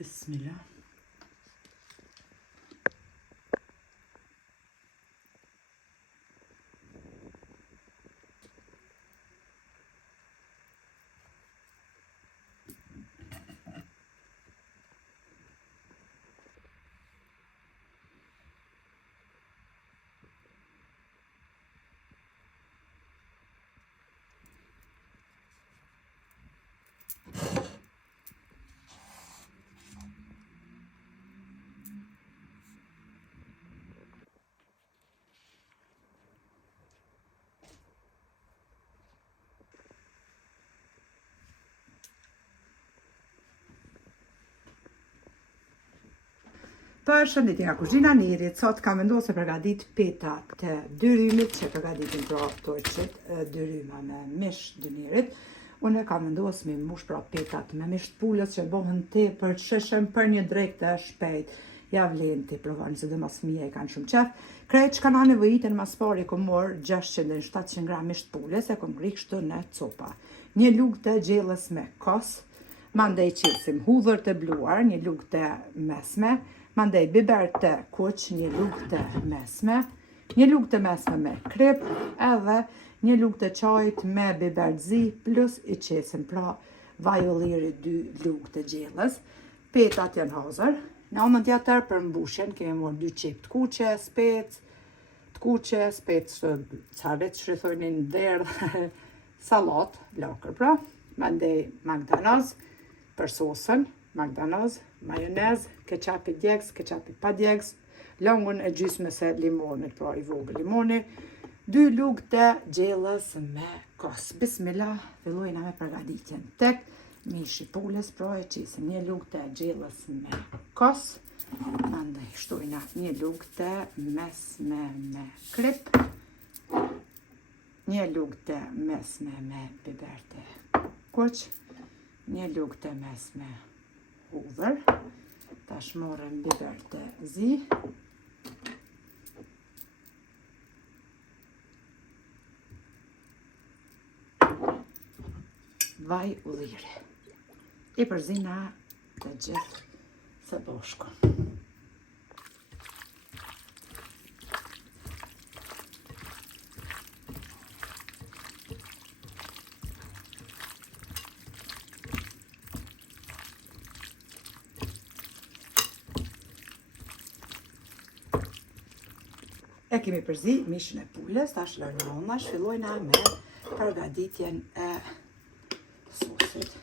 Bismillah. Përshëndetje nga kuzhina Nirit, sot kam vendosur përgatit peta të dyrymit që përgatitin pra torçit, dyryma me mish dënirit. Unë kam vendosur me mush pra petat me mish pulës që bëhen tepër të shishëm për një drekë të shpejt. Ja vlen ti provoni, sidomos fëmijë e kanë shumë qef. Krejt që kanë nevojitën mas pari kom marr 600-700 gram mish pulës e kom ngri kështu në copa. Një lugë të gjellës me kos, mandej qesim hudhër të bluar, një lugë të mesme, mandej biber të kuq, një lugë të mesme, një lugë të mesme me krip, edhe një lugë të qajt me biber zi, plus i qesim, pra vaj ulliri 2 lugë të gjellës. Petat janë hazër. Në anën tjetër për mbushjen kemi marrë 2 qep të kuqe, specë carit, shrythojnë në derdh, salat, lakër pra, mandej magdanoz për sosën, magdanoz, majonez, keqapi djegës, keqapi pa djegës, langun e gjysmës e limonit, pra i vogël limoni, 2 lugë të gjellës me kos. Bismillah, fillojna me përgatitjen. Tek mishi pulës, pra e qisim një lugë të gjellës me kos, mandej shtojna një lugë të mesme me krip, një lugë të mesme me biber të kuq, një lugë të mesme hudhër, tash morëm biber të zi, vaj ulliri, i përzina të gjithë së bashku. E kemi përzi mishin e pulës, tash lërnona, fillojna me përgatitjen e sosit.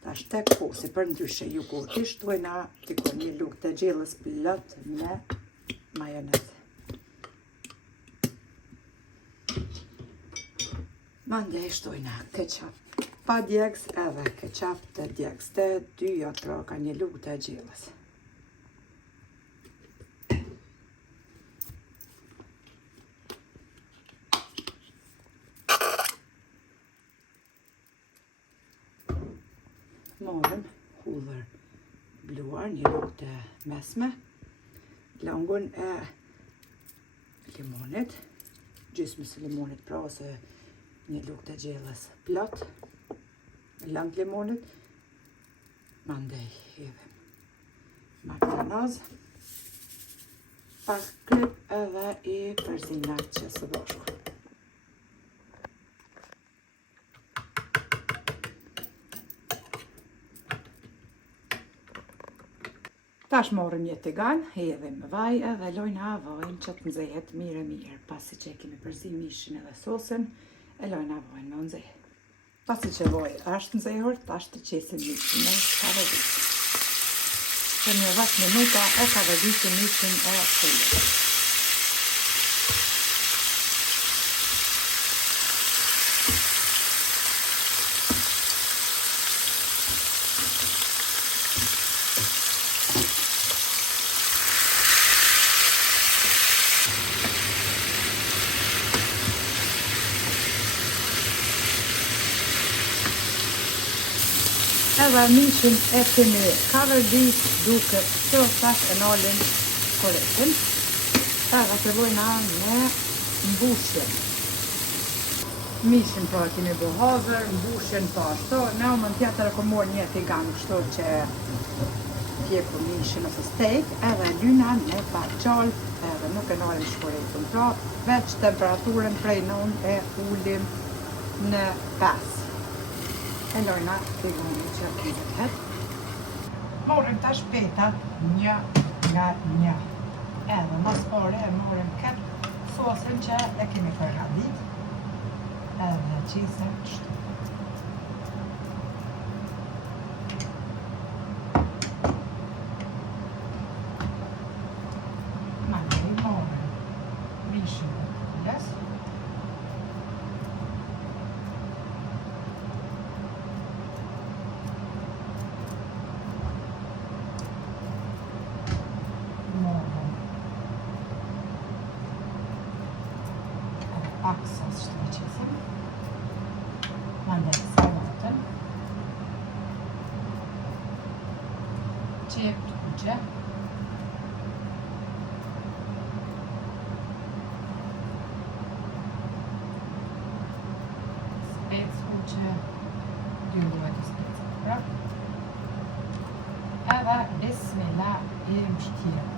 Tash tek posi për ndryshe jogurti shtojna tikon një lugë të gjellës plot me majonez. Mandej shtojna keqap pa djegës edhe keqap të djegës. Të dyja pra ka një lugë të gjellës. Marrëm hudhër bluar, një lugë të mesme, langun e limonit, gjysmës e limonit pra ose një lugë të gjellës plot, lang limonit, mandej hedhim magdanoz, pak krip edhe i përzinat që së bashku. Tash morëm një tigan, hedhim vaj edhe lojna vajin që të nxehet mirë. Pasi që e kemi përzi mishin edhe sosën, e lojna vajin me nxehet. Pasi që vaj është nxehur, tash të qesim mishin me kavadit. Për një 10 minuta e kavaditim mishin e pulës. Edhe mishin e kemi kaverdit duke që tash e nalin koretin. Edhe fillojna me mbushjen. Mishin pra kemi bë hazër, mbushjen pa ashtu. Në anën tjetër kom marrë një tigan kështu që pjekur mishin ose steak, edhe lyna me parçal, edhe nuk e nalëm shkoretën, pra veç temperaturën prej 9 e ulim në 5. E lojna tigoni që të Morëm tash petat një nga një. Edhe mas pare e morëm këtë sosën që e kemi përgadit, edhe qisëm kështu. Mandej morëm mishin e pullës, pak sos që të qesim, mandej salatën, qep të kuqe, spec kuqe, 2 lloje të specave, edhe bismillah e mbështjellë.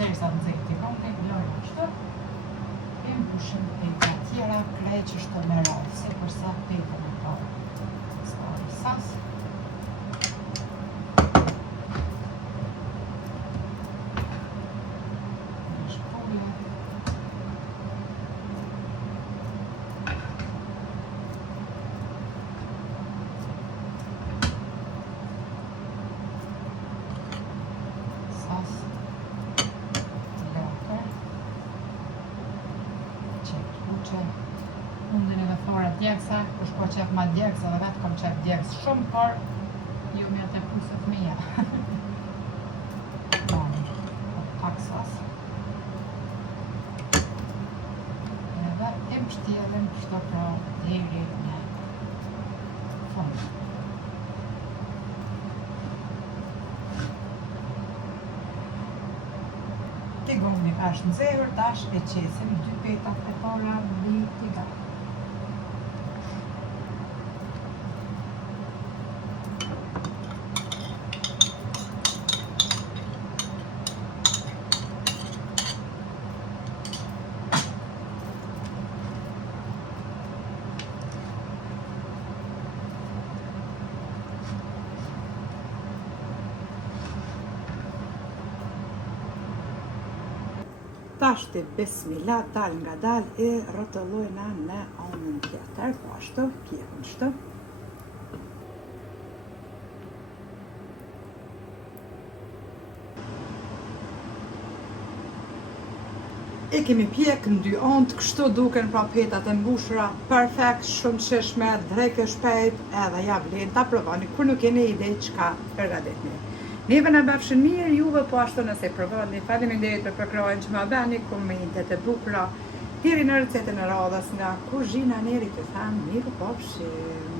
Derisa të nxehtë tikon, ne lojmë kështu, e mbushim peta tjera krejt që shto me radhë, si përsa peta me parë. S'pari sas. Në shpulle. Sas. Mundin edhe thore djegësa, kush po qef ma djegës edhe vetë kom qef djegës shumë, por ju me të pusët mija. Mani, pak sos. Edhe e mbështjellëm kështu pra deri në fund. Tigoni është nxehur, tash e qesim 2 petat e para mbi tigan. Tash të bismillah dal nga dal e rrotullojna në anën tjetër, po ashtu, pjekën kështu. E kemi pjekë në 2 anë, kështu duken pra petat e mbushura perfekt, shumë qeshme, drejke shpejt, edhe ja vlen ta provoni kur nuk keni ide çka përgatitni. Neve në bëfshën mirë, juve po ashtu nëse provoni. Faleminderit për përkrojnë që ma bani komentet e bukura. Deri në recetën e radhës nga kuzhina Neri të thamë, mirë po pshim.